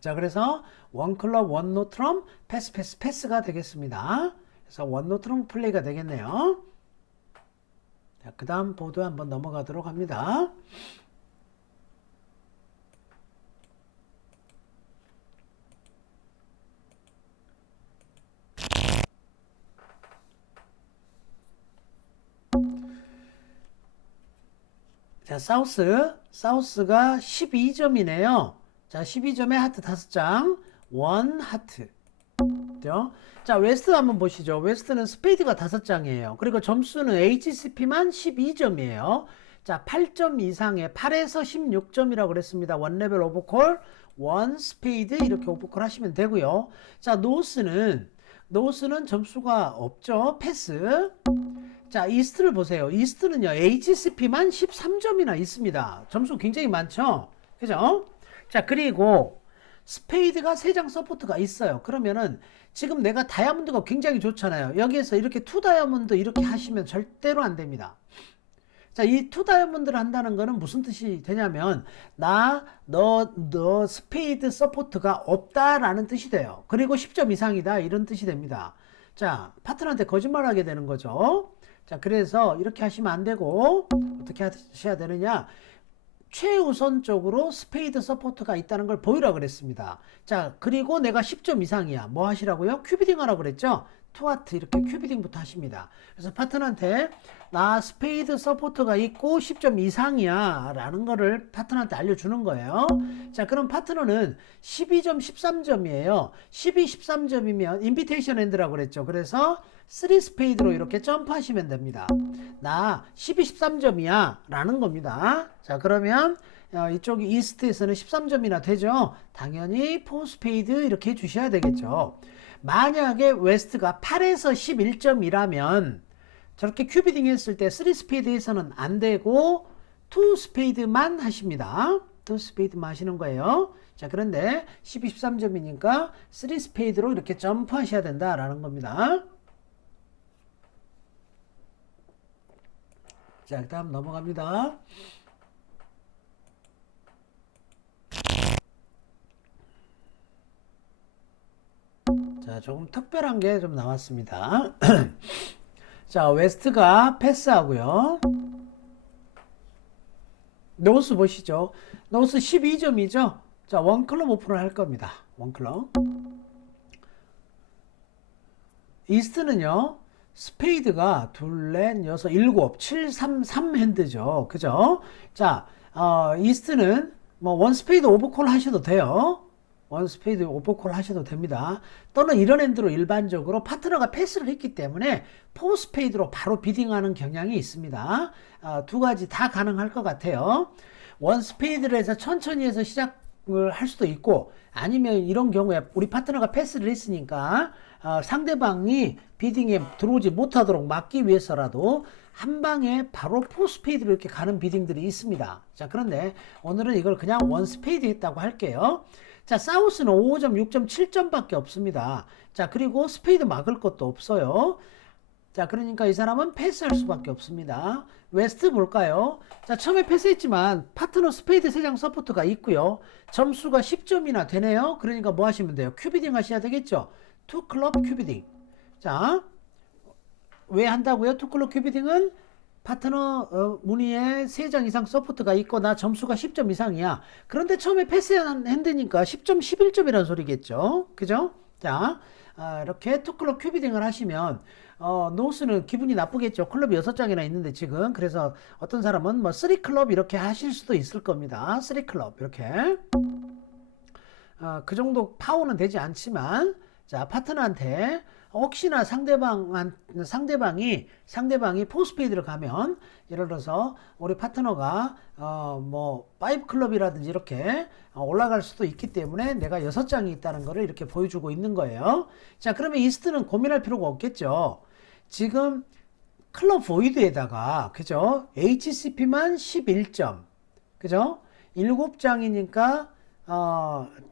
자, 그래서 원 클럽 원 노트럼 패스가 되겠습니다. 그래서 원 노트럼 플레이가 되겠네요. 자, 그 다음 보드 한번 넘어가도록 합니다. 자, 사우스가 12점이네요. 자, 12점에 하트 5장, 원 하트. 그죠? 자, 웨스트 한번 보시죠. 웨스트는 스페이드가 5장이에요. 그리고 점수는 HCP만 12점이에요. 자, 8점 이상의 8에서 16점이라고 그랬습니다. 원 레벨 오버콜, 원 스페이드 이렇게 오버콜 하시면 되고요. 자, 노스는 점수가 없죠. 패스. 자, 이스트를 보세요. 이스트는요, HCP만 13점이나 있습니다. 점수 굉장히 많죠? 그죠? 자, 그리고 스페이드가 3장 서포트가 있어요. 그러면은 지금 내가 다이아몬드가 굉장히 좋잖아요. 여기에서 이렇게 투 다이아몬드 이렇게 하시면 절대로 안 됩니다. 자, 이 투 다이아몬드를 한다는 거는 무슨 뜻이 되냐면, 너 스페이드 서포트가 없다라는 뜻이 돼요. 그리고 10점 이상이다. 이런 뜻이 됩니다. 자, 파트너한테 거짓말하게 되는 거죠. 자, 그래서 이렇게 하시면 안 되고, 어떻게 하셔야 되느냐. 최우선적으로 스페이드 서포트가 있다는 걸 보이라 그랬습니다. 자, 그리고 내가 10점 이상이야. 뭐 하시라고요? 큐비딩 하라고 그랬죠? 투아트 이렇게 큐비딩부터 하십니다. 그래서 파트너한테 나 스페이드 서포트가 있고 10점 이상이야 라는 거를 파트너한테 알려주는 거예요. 자, 그럼 파트너는 12점 13점이에요 12, 13점이면 인비테이션 핸드라고 그랬죠. 그래서 3 스페이드로 이렇게 점프하시면 됩니다. 나 12, 13점이야 라는 겁니다. 자, 그러면 이쪽 이스트에서는 13점이나 되죠. 당연히 4 스페이드 이렇게 해주셔야 되겠죠. 만약에 웨스트가 8에서 11점이라면 저렇게 큐비딩 했을 때 3 스페이드에서는 안 되고 2 스페이드만 하십니다. 2 스페이드만 하시는 거예요. 자, 그런데 12, 13점이니까 3 스페이드로 이렇게 점프 하셔야 된다라는 겁니다. 자, 그 다음 넘어갑니다. 자, 조금 특별한 게 좀 나왔습니다. 자, 웨스트가 패스하고요. 노스 보시죠. 노스 12점이죠. 자, 원클럽 오픈을 할 겁니다. 원클럽. 이스트는요. 스페이드가 둘, 넷, 여섯, 일곱, 7, 3, 3 핸드죠. 그죠? 자, 이스트는 뭐 원 스페이드 오버콜 하셔도 돼요. 원 스페이드 오버콜 하셔도 됩니다. 또는 이런 핸드로 일반적으로 파트너가 패스를 했기 때문에 4 스페이드로 바로 비딩하는 경향이 있습니다. 두 가지 다 가능할 것 같아요. 원 스페이드를 해서 천천히 해서 시작을 할 수도 있고, 아니면 이런 경우에 우리 파트너가 패스를 했으니까 상대방이 비딩에 들어오지 못하도록 막기 위해서라도 한 방에 바로 4 스페이드로 이렇게 가는 비딩들이 있습니다. 자, 그런데 오늘은 이걸 그냥 원 스페이드 했다고 할게요. 자, 사우스는 5점, 6점, 7점 밖에 없습니다. 자, 그리고 스페이드 막을 것도 없어요. 자, 그러니까 이 사람은 패스할 수밖에 없습니다. 웨스트 볼까요? 자, 처음에 패스했지만 파트너 스페이드 3장 서포트가 있고요. 점수가 10점이나 되네요. 그러니까 뭐 하시면 돼요? 큐비딩 하셔야 되겠죠? 투클럽 큐비딩. 자, 왜 한다고요? 투클럽 큐비딩은 파트너 무늬에 3장 이상 서포트가 있고 나 점수가 10점 이상이야. 그런데 처음에 패스한 핸드니까 10점, 11점이라는 소리겠죠. 그죠? 자, 이렇게 투클럽 큐비딩을 하시면 노스는 기분이 나쁘겠죠. 클럽이 6장이나 있는데 지금. 그래서 어떤 사람은 뭐 3클럽 이렇게 하실 수도 있을 겁니다. 3클럽 이렇게. 그 정도 파워는 되지 않지만, 자, 파트너한테 혹시나 상대방이 포스페이드를 가면, 예를 들어서 우리 파트너가 뭐 5클럽이라든지 이렇게 올라갈 수도 있기 때문에 내가 6장이 있다는 것을 이렇게 보여주고 있는 거예요. 자, 그러면 이스트는 고민할 필요가 없겠죠. 지금 클럽 보이드에다가, 그죠? HCP만 11점, 그죠? 7장이니까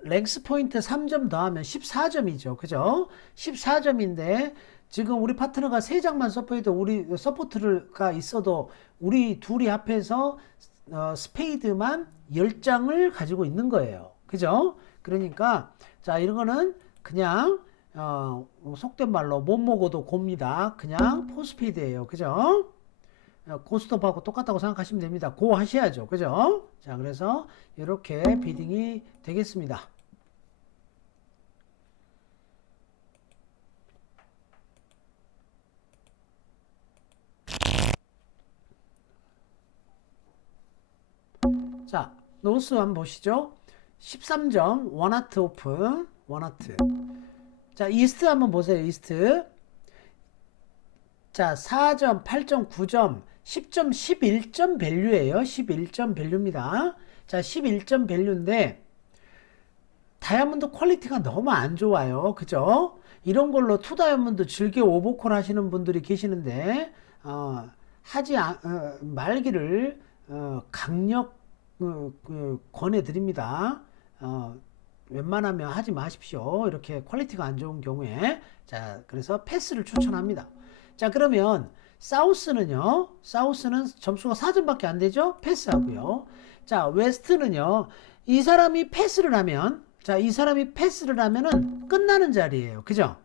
랭스 포인트 3점 더하면 14점이죠. 그죠? 14점인데 지금 우리 파트너가 3장만 서포트, 우리 서포트가 있어도 우리 둘이 합해서 스페이드만 10장을 가지고 있는 거예요. 그죠? 그러니까 자, 이런 거는 그냥 속된 말로 못 먹어도 곱니다. 그냥 포스페이드예요. 그죠? 고스톱하고 똑같다고 생각하시면 됩니다. 고 하셔야죠. 그죠? 자, 그래서 이렇게 비딩이 되겠습니다. 자, 노스 한번 보시죠. 13점 원하트 오픈, 원하트. 자, 이스트 한번 보세요. 이스트. 자, 4점, 8점, 9점, 10점, 11점 밸류예요. 11점 밸류입니다. 자, 11점 밸류인데 다이아몬드 퀄리티가 너무 안 좋아요. 그죠? 이런 걸로 투 다이아몬드 즐겨 오버콜 하시는 분들이 계시는데, 말기를, 강력, 권해드립니다. 웬만하면 하지 마십시오. 이렇게 퀄리티가 안 좋은 경우에. 자, 그래서 패스를 추천합니다. 자, 그러면 사우스는요. 사우스는 점수가 4점밖에 안 되죠? 패스하고요. 자, 웨스트는요. 이 사람이 패스를 하면, 자, 이 사람이 패스를 하면은 끝나는 자리예요. 그죠?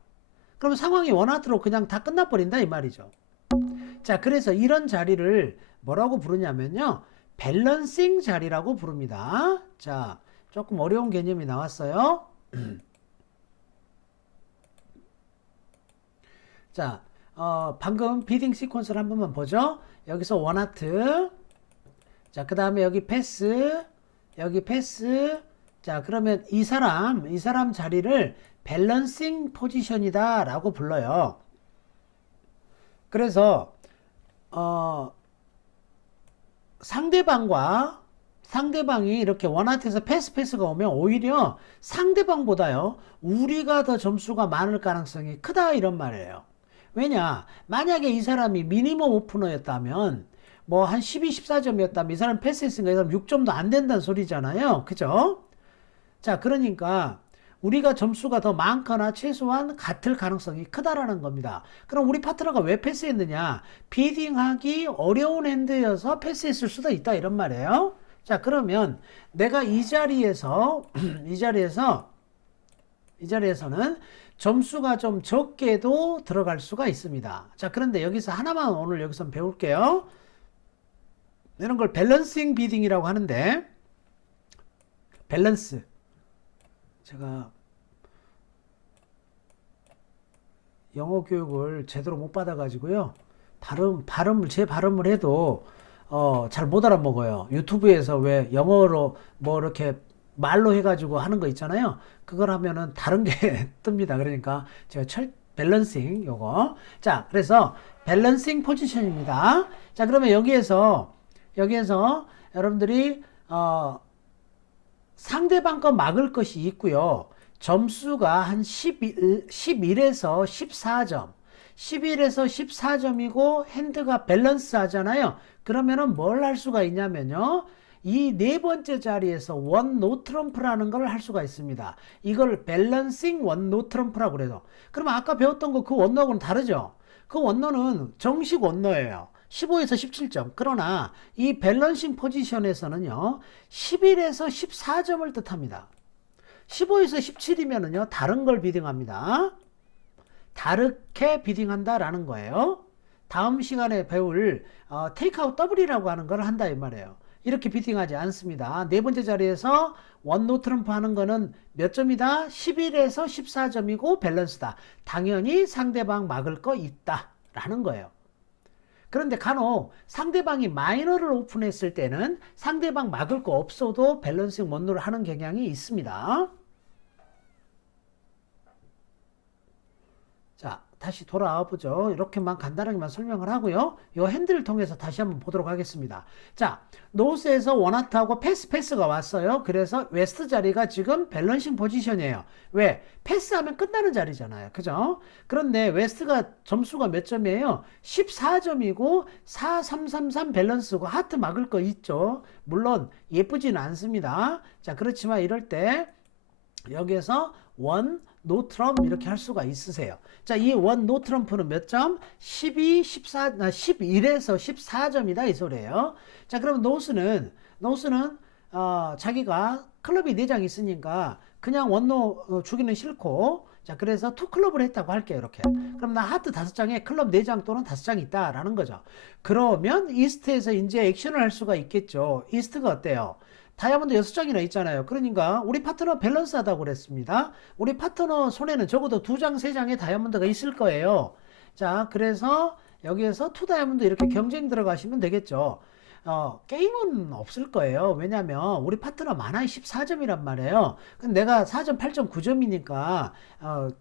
그럼 상황이 원하도록 그냥 다 끝나버린다 이 말이죠. 자, 그래서 이런 자리를 뭐라고 부르냐면요. 밸런싱 자리라고 부릅니다. 자, 조금 어려운 개념이 나왔어요. 자, 방금 비딩 시퀀스를 한 번만 보죠. 여기서 원하트. 자, 그 다음에 여기 패스. 여기 패스. 자, 그러면 이 사람 자리를 밸런싱 포지션이다 라고 불러요. 그래서, 상대방이 이렇게 원하트에서 패스가 오면 오히려 상대방보다요, 우리가 더 점수가 많을 가능성이 크다 이런 말이에요. 왜냐? 만약에 이 사람이 미니멈 오프너였다면, 뭐 한 12, 14점이었다면 이 사람 패스했으니까 이 사람 6점도 안 된다는 소리잖아요. 그죠? 자, 그러니까 우리가 점수가 더 많거나 최소한 같을 가능성이 크다라는 겁니다. 그럼 우리 파트너가 왜 패스했느냐? 비딩하기 어려운 핸드여서 패스했을 수도 있다 이런 말이에요. 자, 그러면 내가 이 자리에서는 점수가 좀 적게도 들어갈 수가 있습니다. 자, 그런데 여기서 하나만 오늘 여기서 배울게요. 이런 걸 밸런싱 비딩이라고 하는데, 밸런스. 제가 영어 교육을 제대로 못 받아가지고요. 제 발음을 해도, 잘 못 알아먹어요. 유튜브에서 왜 영어로 뭐 이렇게 말로 해가지고 하는 거 있잖아요. 그걸 하면은 다른 게 뜹니다. 그러니까 제가 밸런싱 요거. 자, 그래서 밸런싱 포지션입니다. 자, 그러면 여기에서 여러분들이, 상대방 거 막을 것이 있고요. 점수가 한 11에서 14점. 11에서 14점이고 핸드가 밸런스 하잖아요. 그러면은 뭘 할 수가 있냐면요. 이 네 번째 자리에서 원 노 트럼프라는 걸 할 수가 있습니다. 이걸 밸런싱 원 노 트럼프라고 그래요. 그러면 아까 배웠던 거 그 원노하고는 다르죠. 그 원노는 정식 원노예요. 15에서 17점. 그러나 이 밸런싱 포지션에서는요. 11에서 14점을 뜻합니다. 15에서 17이면은요. 다른 걸 비딩합니다. 다르게 비딩한다라는 거예요. 다음 시간에 배울 테이크아웃 더블이라고 하는 걸 한다 이 말이에요. 이렇게 비딩하지 않습니다. 네 번째 자리에서 원노 트럼프 하는 거는 몇 점이다? 11에서 14점이고 밸런스다. 당연히 상대방 막을 거 있다 라는 거예요. 그런데 간혹 상대방이 마이너를 오픈했을 때는 상대방 막을 거 없어도 밸런싱 원노를 하는 경향이 있습니다. 자, 다시 돌아와 보죠. 이렇게만 간단하게만 설명을 하고요. 이 핸들을 통해서 다시 한번 보도록 하겠습니다. 자, 노스에서 원하트하고 패스가 왔어요. 그래서 웨스트 자리가 지금 밸런싱 포지션이에요. 왜? 패스하면 끝나는 자리잖아요. 그죠? 그런데 웨스트가 점수가 몇 점이에요? 14점이고 4, 3, 3, 3 밸런스고 하트 막을 거 있죠. 물론 예쁘지는 않습니다. 자, 그렇지만 이럴 때 여기에서 원 노 트럼프 이렇게 할 수가 있으세요. 자, 이 원 노 트럼프는 몇 점? 12, 14, 11에서 14점이다 이 소리예요. 자, 그럼 노스는 자기가 클럽이 4장 있으니까 그냥 원노 주기는 싫고, 자, 그래서 투 클럽을 했다고 할게요. 이렇게. 그럼 나 하트 5장에 클럽 4장 또는 5장 있다라는 거죠. 그러면 이스트에서 이제 액션을 할 수가 있겠죠. 이스트가 어때요? 다이아몬드 6장이나 있잖아요. 그러니까 우리 파트너 밸런스 하다고 그랬습니다. 우리 파트너 손에는 적어도 2장, 3장의 다이아몬드가 있을 거예요. 자, 그래서 여기에서 투 다이아몬드 이렇게 경쟁 들어가시면 되겠죠. 게임은 없을 거예요. 왜냐면 우리 파트너 많아야 14점이란 말이에요. 근데 내가 4점, 8점, 9점이니까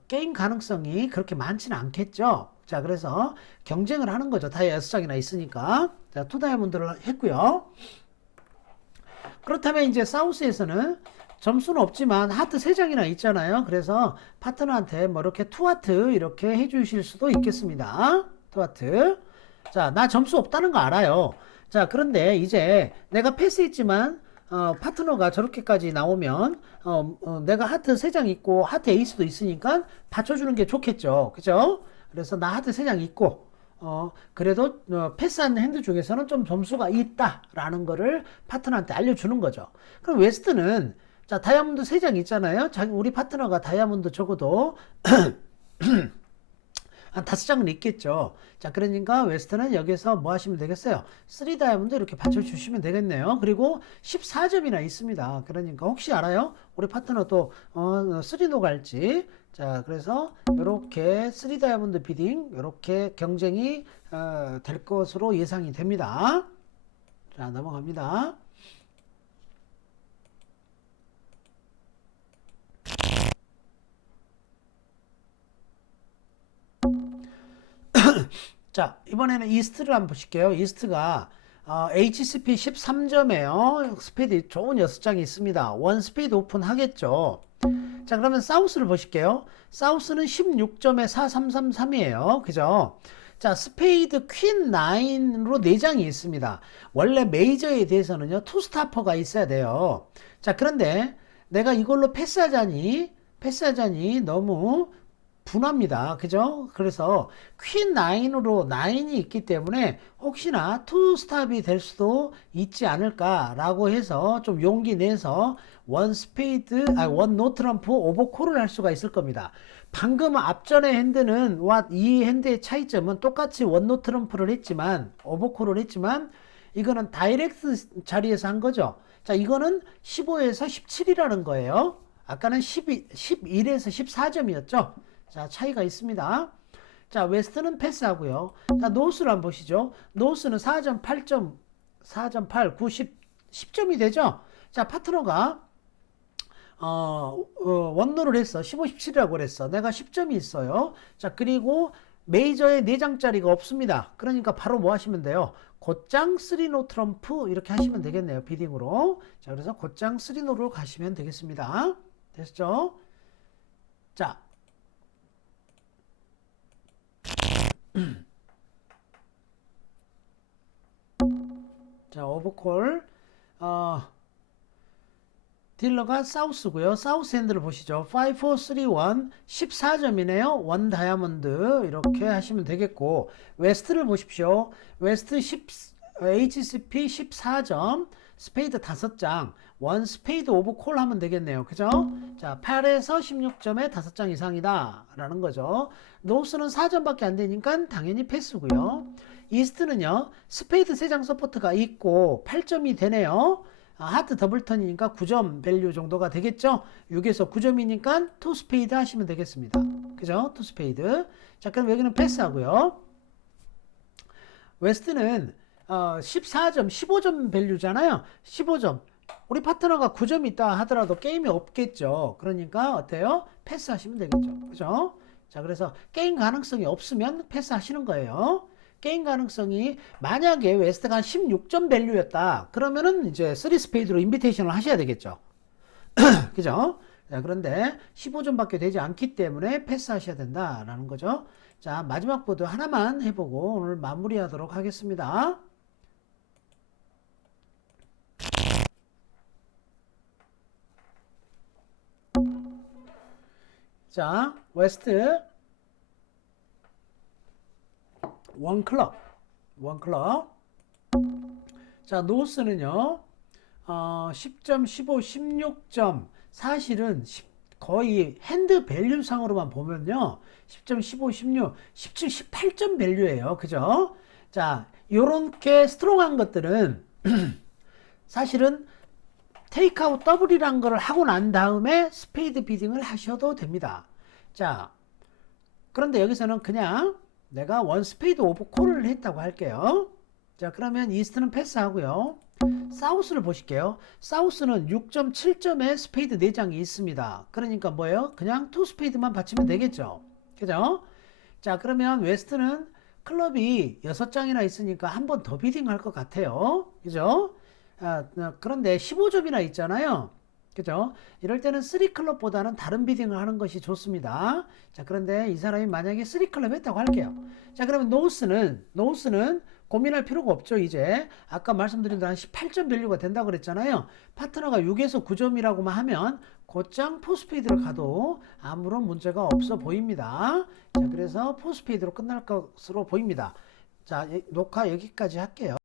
게임 가능성이 그렇게 많지는 않겠죠. 자, 그래서 경쟁을 하는 거죠. 다이아 6장이나 있으니까. 자, 투 다이아몬드를 했고요. 그렇다면 이제 사우스에서는 점수는 없지만 하트 3장이나 있잖아요. 그래서 파트너한테 뭐 이렇게 투하트 이렇게 해주실 수도 있겠습니다. 투하트. 자, 나 점수 없다는 거 알아요. 자, 그런데 이제 내가 패스했지만 파트너가 저렇게까지 나오면 내가 하트 3장 있고 하트 에이스도 있으니까 받쳐주는 게 좋겠죠. 그죠? 그래서 나 하트 3장 있고 그래도 패스한 핸드 중에서는 좀 점수가 있다라는 거를 파트너한테 알려주는 거죠. 그럼 웨스트는 자, 다이아몬드 3장 있잖아요. 우리 파트너가 다이아몬드 적어도 한 5장은 있겠죠. 자, 그러니까 웨스트는 여기서 뭐 하시면 되겠어요? 3 다이아몬드 이렇게 받쳐주시면 되겠네요. 그리고 14점이나 있습니다. 그러니까 혹시 알아요? 우리 파트너 또 3노 갈지. 자, 그래서 이렇게 3 다이아몬드 비딩 이렇게 경쟁이 될 것으로 예상이 됩니다. 자, 넘어갑니다. 자, 이번에는 이스트를 한번 보실게요. 이스트가 HCP 13점이에요. 스피드 좋은 6장이 있습니다. 원 스피드 오픈 하겠죠. 자, 그러면 사우스를 보실게요. 사우스는 16점에 4333이에요. 그죠? 자, 스페이드 퀸 9으로 4장이 있습니다. 원래 메이저에 대해서는요, 투스타퍼가 있어야 돼요. 자, 그런데 내가 이걸로 패스하자니 너무 분합니다. 그죠? 그래서 퀸 9으로 9이 있기 때문에 혹시나 투 스탑이 될 수도 있지 않을까라고 해서 좀 용기 내서 원 노트럼프 오버콜을 할 수가 있을 겁니다. 방금 앞전의 핸드는 이 핸드의 차이점은 똑같이 원 노트럼프를 했지만 오버콜을 했지만 이거는 다이렉트 자리에서 한 거죠. 자, 이거는 15에서 17이라는 거예요. 아까는 11에서 14점이었죠. 자, 차이가 있습니다. 자, 웨스트는 패스하고요. 자, 노스를 한번 보시죠. 노스는 4점, 8점, 4점, 8, 9, 10점이 되죠. 자, 파트너가 원노를 했어. 15, 17이라고 그랬어. 내가 10점이 있어요. 자, 그리고 메이저에 4장짜리가 없습니다. 그러니까 바로 뭐 하시면 돼요? 곧장 3노 트럼프 이렇게 하시면 되겠네요. 비딩으로. 자, 그래서 곧장 3노로 가시면 되겠습니다. 됐죠? 자, 자, 오버콜. 딜러가 사우스고요. 사우스 핸드를 보시죠. 5, 4, 3, 1 14점이네요. 원 다이아몬드 이렇게 하시면 되겠고 웨스트를 보십시오. 웨스트 HCP 14점 스페이드 5장 원 스페이드 오버콜 하면 되겠네요. 그죠? 자, 8에서 16점에 5장 이상이다 라는 거죠. 노스는 4점밖에 안 되니까 당연히 패스고요. 이스트는요. 스페이드 3장 서포트가 있고 8점이 되네요. 하트 더블턴이니까 9점 밸류 정도가 되겠죠. 6에서 9점이니까 투 스페이드 하시면 되겠습니다. 그죠? 투 스페이드. 자, 그럼 여기는 패스하고요. 웨스트는 14점, 15점 밸류잖아요. 15점. 우리 파트너가 9점 있다 하더라도 게임이 없겠죠. 그러니까 어때요? 패스하시면 되겠죠. 그죠? 자, 그래서 게임 가능성이 없으면 패스하시는 거예요. 게임 가능성이 만약에 웨스트가 한 16점 밸류였다 그러면은 이제 3 스페이드로 인비테이션을 하셔야 되겠죠. 그죠? 자, 그런데 15점밖에 되지 않기 때문에 패스하셔야 된다라는 거죠. 자, 마지막 보드 하나만 해보고 오늘 마무리하도록 하겠습니다. 자, 웨스트 원클럽. 자, 노스는요, 10점, 15, 16점. 사실은 거의 핸드 밸류 상으로만 보면요, 10점, 15, 16, 17, 18점 밸류예요. 그죠? 자, 요렇게 스트롱한 것들은 사실은 테이크아웃 더블이란 걸 하고 난 다음에 스페이드 비딩을 하셔도 됩니다. 자, 그런데 여기서는 그냥 내가 원 스페이드 오버콜을 했다고 할게요. 자, 그러면 이스트는 패스하고요. 사우스를 보실게요. 사우스는 6점, 7점에 스페이드 4장이 있습니다. 그러니까 뭐예요? 그냥 투 스페이드만 받치면 되겠죠. 그죠? 자, 그러면 웨스트는 클럽이 6장이나 있으니까 한 번 더 비딩 할 것 같아요. 그죠? 그런데 15점이나 있잖아요. 그죠? 이럴 때는 3클럽보다는 다른 비딩을 하는 것이 좋습니다. 자, 그런데 이 사람이 만약에 3클럽 했다고 할게요. 자, 그러면 노스는 고민할 필요가 없죠, 이제. 아까 말씀드린 대로 한 18점 밸류가 된다고 그랬잖아요. 파트너가 6에서 9점이라고만 하면 곧장 포스페이드를 가도 아무런 문제가 없어 보입니다. 자, 그래서 포스페이드로 끝날 것으로 보입니다. 자, 녹화 여기까지 할게요.